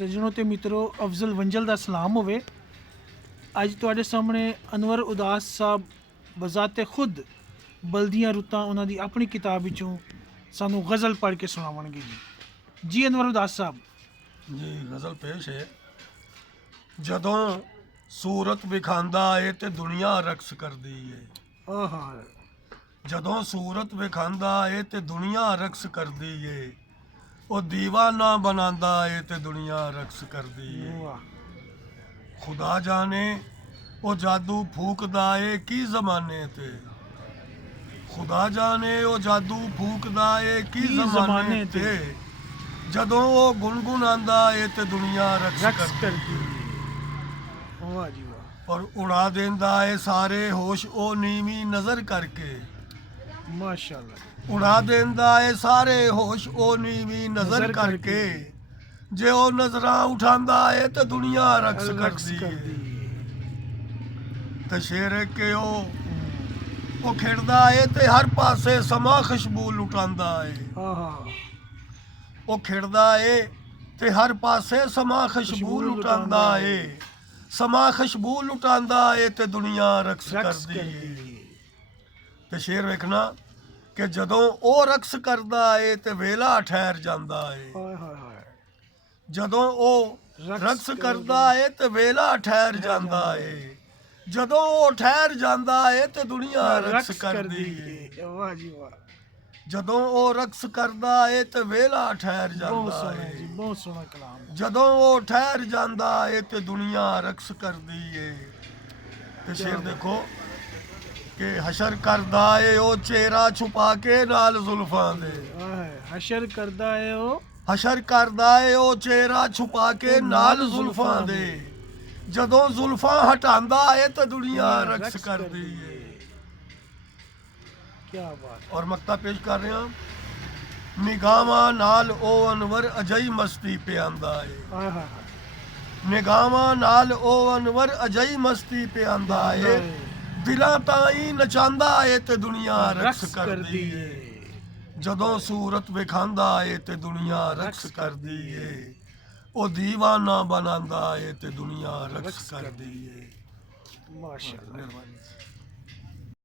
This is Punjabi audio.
ਸੱਜਣੋ ਤੇ ਮਿੱਤਰੋ, ਅਫਜ਼ਲ ਵੰਜਲ ਦਾ ਸਲਾਮ ਹੋਵੇ। ਅੱਜ ਤੁਹਾਡੇ ਸਾਹਮਣੇ ਅਨਵਰ ਉਦਾਸ ਸਾਹਿਬ ਬਜ਼ਾਤੇ ਖੁਦ ਬਲਦੀਆਂ ਰੁੱਤਾਂ ਉਹਨਾਂ ਦੀ ਆਪਣੀ ਕਿਤਾਬ ਵਿੱਚੋਂ ਸਾਨੂੰ ਗਜ਼ਲ ਪੜ੍ਹ ਕੇ ਸੁਣਾਉਣਗੇ ਜੀ ਅਨਵਰ ਉਦਾਸ ਸਾਹਿਬ ਜੀ। ਗਜ਼ਲ ਪੇਸ਼ ਹੈ। ਜਦੋਂ ਸੂਰਤ ਵਿਖਾਂਦਾ ਏ ਤੇ ਦੁਨੀਆ ਰਕਸ ਕਰਦੀ ਏ। ਆਹਾ, ਜਦੋਂ ਸੂਰਤ ਵਿਖਾਂਦਾ ਏ ਤੇ ਦੁਨੀਆ ਰਕਸ ਕਰਦੀ ਏ। ਉਹ ਦੀਵਾਨਾ ਬਣਾਉਂਦਾ ਏ ਤੇ ਦੁਨੀਆ ਰਕਸ ਕਰਦੀ ਏ। ਵਾਹ, ਖੁਦਾ ਜਾਣੇ ਉਹ ਜਾਦੂ ਫੂਕਦਾ ਏ ਕੀ ਜ਼ਮਾਨੇ ਤੇ। ਖੁਦਾ ਜਾਣੇ ਉਹ ਜਾਦੂ ਫੂਕਦਾ ਏ ਕੀ ਜ਼ਮਾਨੇ ਤੇ। ਜਦੋਂ ਉਹ ਗੁਣਗੁਣਾਉਂਦਾ ਏ ਤੇ ਦੁਨੀਆ ਰਕਸ ਰਕਸ ਕਰਦੀ ਕਰਦੀ ਹੈ। ਵਾਹ ਜੀ ਵਾਹ, ਔਰ ਉਡਾ ਦਿੰਦਾ ਏ ਸਾਰੇ ਹੋਸ਼ ਉਹ ਨੀਵੀਂ ਨਜ਼ਰ ਕਰਕੇ। ਮਾਸ਼ਾਅੱਲਾ। ਉਡਾ ਦਿੰਦਾ ਏ ਸਾਰੇ ਹੋਸ਼ ਉਹ ਨੀਵੀਂ ਨਜ਼ਰ ਕਰਕੇ। ਜੇ ਉਹ ਨਜ਼ਰਾਂ ਉਠਾਂਦਾ ਏ ਤੇ ਦੁਨੀਆ ਰਕਸ ਕਰਦੀ ਏ। ਤੇ ਸ਼ੇਰ ਕਿ ਉਹ ਖਿੜਦਾ ਏ ਤੇ ਹਰ ਪਾਸੇ ਸਮਾਂ ਖੁਸ਼ਬੂ ਲੁਟਾਂਦਾ ਏ। ਆਹਾ, ਉਹ ਖਿੜਦਾ ਏ ਤੇ ਹਰ ਪਾਸੇ ਸਮਾਂ ਖੁਸ਼ਬੂ ਲੁਟਾਂਦਾ ਏ। ਸਮਾਂ ਖੁਸ਼ਬੂ ਲੁਟਾਂਦਾ ਏ ਤੇ ਦੁਨੀਆ ਰਕਸ ਕਰਦੀ ਏ। ਤੇ ਸ਼ੇਰ ਵੇਖਣਾ ਕਿ ਜਦੋਂ ਉਹ ਰਕਸ ਕਰਦਾ ਏ ਤੇ ਵੇਲਾ ਠਹਿਰ ਜਾਂਦਾ ਏ। ਹਾਏ ਹਾਏ ਹਾਏ, ਜਦੋਂ ਉਹ ਰਕਸ ਕਰਦਾ ਏ ਤੇ ਵੇਲਾ ਠਹਿਰ ਜਾਂਦਾ ਏ। ਜਦੋਂ ਉਹ ਠਹਿਰ ਜਾਂਦਾ ਏ ਤੇ ਦੁਨੀਆ ਰਕਸ ਕਰਦੀ ਏ। ਵਾਹ ਜੀ ਵਾਹ, ਜਦੋਂ ਉਹ ਰਕਸ ਕਰਦਾ ਏ ਤੇ ਵੇਲਾ ਠਹਿਰ ਬਹੁਤ ਜਾਂਦਾ ਸੋਹਣਾ ਜੀ, ਏ। ਬਹੁਤ ਸੋਹਣਾ ਕਲਾਮ। ਜਦੋਂ ਉਹ ਠਹਿਰ ਜਾਂਦਾ ਏ ਤੇ ਦੁਨੀਆ ਰਕਸ ਕਰਦੀ ਏ। ਤੇ ਸ਼ੇਰ ਦੇਖੋ ਕਿ ਹਸ਼ਰ ਕਰਦਾ ਏ ਉਹ ਚਿਹਰਾ ਛੁਪਾ ਕੇ ਨਾਲ ਜ਼ੁਲਫਾਂ ਦੇ। ਆਏ, ਹਸ਼ਰ ਕਰਦਾ ਹੈ ਉਹ, ਹਸ਼ਰ ਕਰਦਾ ਏ ਉਹ ਚਿਹਰਾ ਛੁਪਾ ਕੇ ਨਾਲ ਜ਼ੁਲਫਾਂ ਦੇ। ਜਦੋਂ ਜ਼ੁਲਫਾਂ ਹਟਾਂਦਾ ਏ ਤੇ ਦੁਨੀਆ ਰਕਸ ਕਰਦੀ ਏ। ਕੀ ਬਾਤ। ਔਰ ਮਕਤਾ ਪੇਸ਼ ਕਰ ਰਿਹਾ, ਨਿਗਾਹਾਂ ਨਾਲ ਉਹ ਅਨਵਰ ਅਜਈ ਮਸਤੀ ਪਿਆਂਦਾ ਏ। ਆਏ ਹਾਏ, ਨਿਗਾਹਾਂ ਨਾਲ ਉਹ ਅਨਵਰ ਅਜਈ ਮਸਤੀ ਪਿਆਂਦਾ ਏ। ਦਿਲਾਂ ਤਾਈਂ ਨਚਾਂਦਾ ਏ ਤੇ ਦੁਨੀਆ ਰਕਸ ਕਰਦੀ ਏ। ਜਦੋਂ ਸੂਰਤ ਵਿਖਾਂਦਾ ਏ ਤੇ ਦੁਨੀਆ ਰਕਸ ਕਰਦੀ ਏ। ਉਹ ਦੀਵਾਨਾ ਬਣਾਉਂਦਾ ਏ ਤੇ ਦੁਨੀਆ ਰਕਸ ਕਰਦੀ ਏ। ਮਾਸ਼ਾਅੱਲਾ। ਮਿਹਰਬਾਨੀ।